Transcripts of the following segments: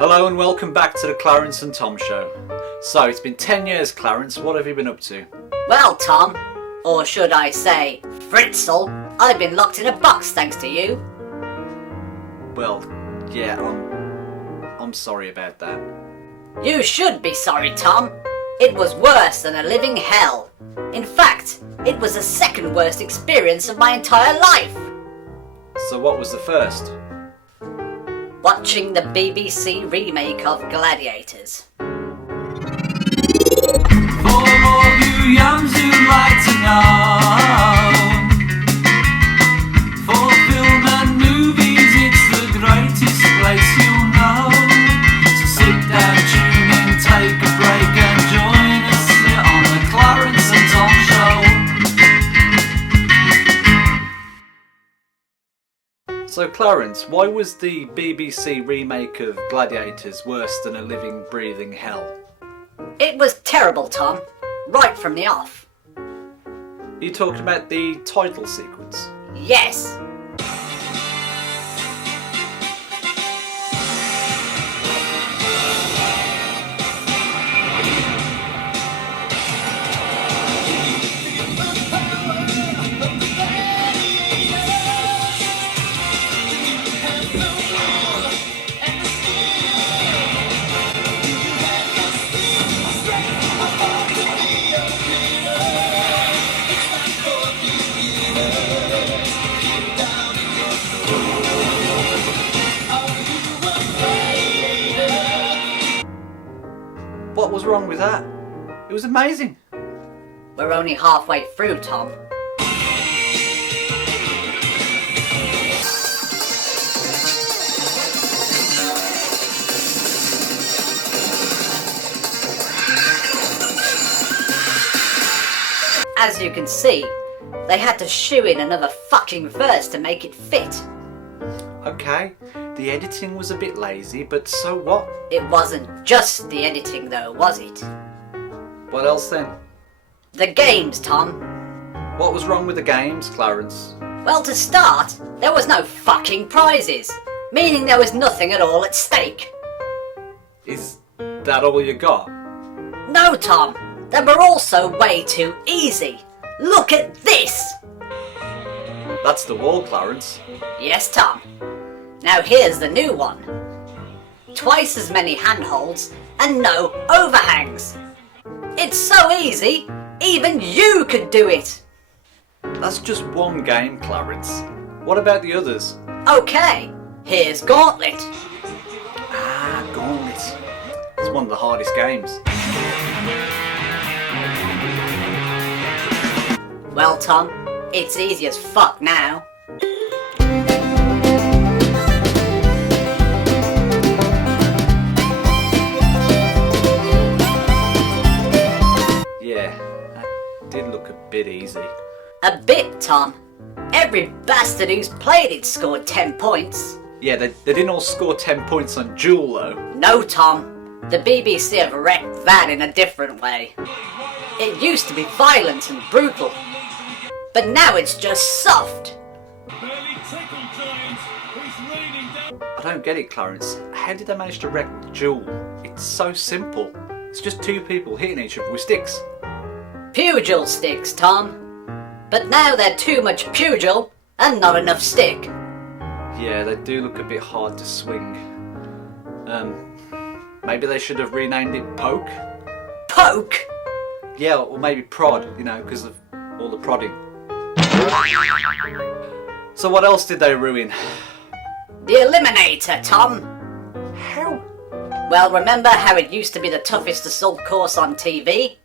Hello and welcome back to the Clarence and Tom Show. So, it's been 10 years, Clarence. What have you been up to? Well, Tom, or should I say, Fritzl, I've been locked in a box thanks to you. Well, yeah, I'm sorry about that. You should be sorry, Tom. It was worse than a living hell. In fact, it was the second worst experience of my entire life. So what was the first? Watching the BBC remake of Gladiators. For all you youngs who like to know, for film and movies it's the greatest place you'll know. So sit down, tune in, take a break and join us here on the Clarence and Tom Show. So Clarence, why was the BBC remake of Gladiators worse than a living, breathing hell? It was terrible, Tom. Right from the off. Are you talking about the title sequence? Yes. What was wrong with that? It was amazing. We're only halfway through, Tom. As you can see, they had to shoe in another fucking verse to make it fit. Okay, the editing was a bit lazy, but so what? It wasn't just the editing though, was it? What else then? The games, Tom. What was wrong with the games, Clarence? Well, to start, there was no fucking prizes, meaning there was nothing at all at stake. Is that all you got? No, Tom, they were also way too easy. Look at this! That's the wall, Clarence. Yes, Tom. Now here's the new one. Twice as many handholds and no overhangs. It's so easy, even you could do it. That's just one game, Clarence. What about the others? Okay, here's Gauntlet. Ah, Gauntlet. It's one of the hardest games. Well, Tom, it's easy as fuck now. Yeah, that did look a bit easy. A bit, Tom. Every bastard who's played it scored 10 points. Yeah, they didn't all score 10 points on Duel, though. No, Tom. The BBC have wrecked that in a different way. It used to be violent and brutal, but now it's just soft. I don't get it, Clarence. How did they manage to wreck Duel? It's so simple. It's just two people hitting each other with sticks. Pugil sticks, Tom. But now they're too much pugil and not enough stick. Yeah, they do look a bit hard to swing. Maybe they should have renamed it Poke? Poke? Yeah, or maybe Prod, because of all the prodding. So what else did they ruin? The Eliminator, Tom. How? Well, remember how it used to be the toughest assault course on TV?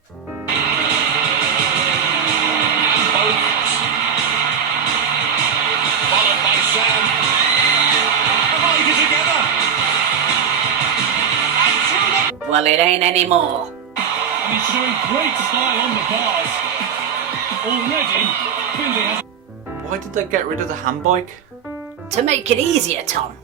Followed by Sam. Together. Well, it ain't anymore. And he's showing great style on the bars. Already, Finley has... Why did they get rid of the handbike? To make it easier, Tom.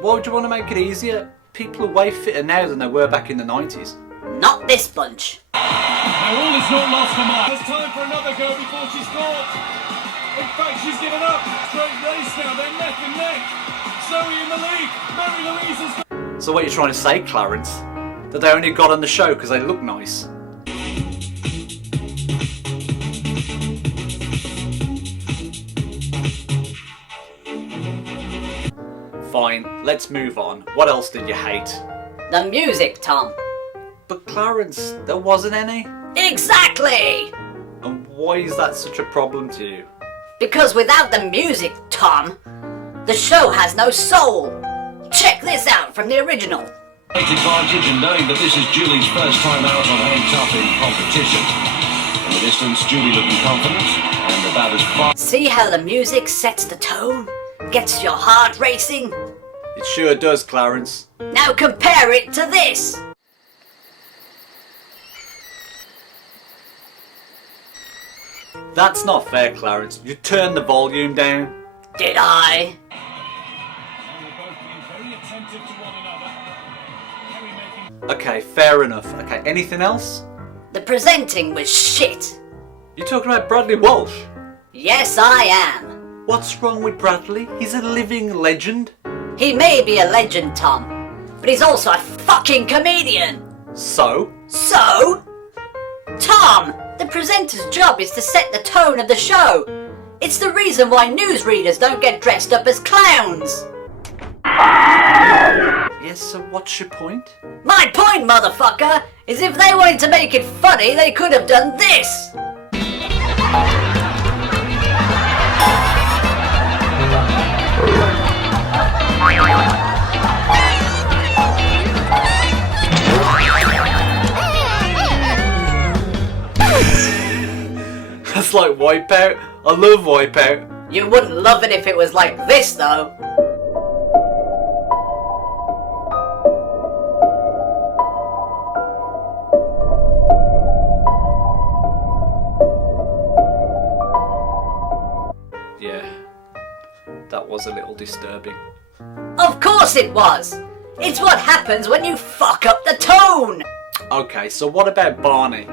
Why would you want to make it easier? People are way fitter now than they were back in the 90s. Not this bunch. Now all is not lost for Mark. There's time for another go before she's caught. In fact, she's given up. Straight race now. They're neck and neck. Zoe in the lead. Mary Louise has... So what are you trying to say, Clarence? That they only got on the show because they look nice? Fine, let's move on. What else did you hate? The music, Tom. But Clarence, there wasn't any. Exactly! And why is that such a problem to you? Because without the music, Tom, the show has no soul. Check this out from the original. Great advantage in knowing that this is Julie's first time out on Hang Tough in competition. In the distance, Julie looking confident and about as far. See how the music sets the tone? Gets your heart racing? It sure does, Clarence. Now compare it to this. That's not fair, Clarence. You turned the volume down. Did I? They're both being very attentive to one another. Very making... Okay, fair enough. Okay, anything else? The presenting was shit. You talking about Bradley Walsh? Yes, I am. What's wrong with Bradley? He's a living legend. He may be a legend, Tom, but he's also a fucking comedian. So? So? Tom, the presenter's job is to set the tone of the show. It's the reason why newsreaders don't get dressed up as clowns. Yes, so what's your point? My point, motherfucker, is if they wanted to make it funny, they could have done this. That's like Wipeout. I love Wipeout. You wouldn't love it if it was like this, though. Yeah, that was a little disturbing. Of course it was. It's what happens when you fuck up the tone. Okay, so what about Barney?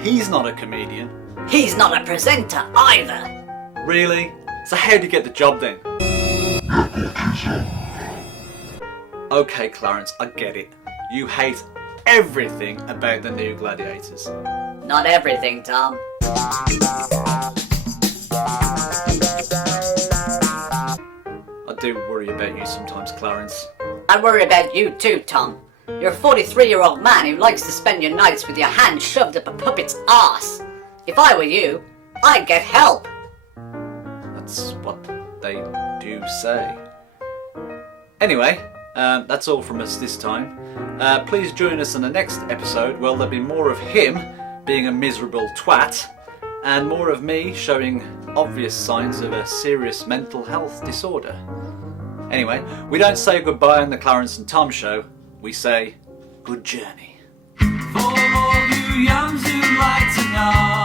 He's not a comedian. He's not a presenter either. Really? So how'd you get the job then? Okay, Clarence, I get it. You hate everything about the new Gladiators. Not everything, Tom. I do worry about you sometimes, Clarence. I worry about you too, Tom. You're a 43-year-old man who likes to spend your nights with your hand shoved up a puppet's arse. If I were you, I'd get help. That's what they do say. Anyway, that's all from us this time. Please join us in the next episode where there'll be more of him being a miserable twat and more of me showing obvious signs of a serious mental health disorder. Anyway, we don't say goodbye on the Clarence and Tom show, we say good journey. For all you youngs who like to know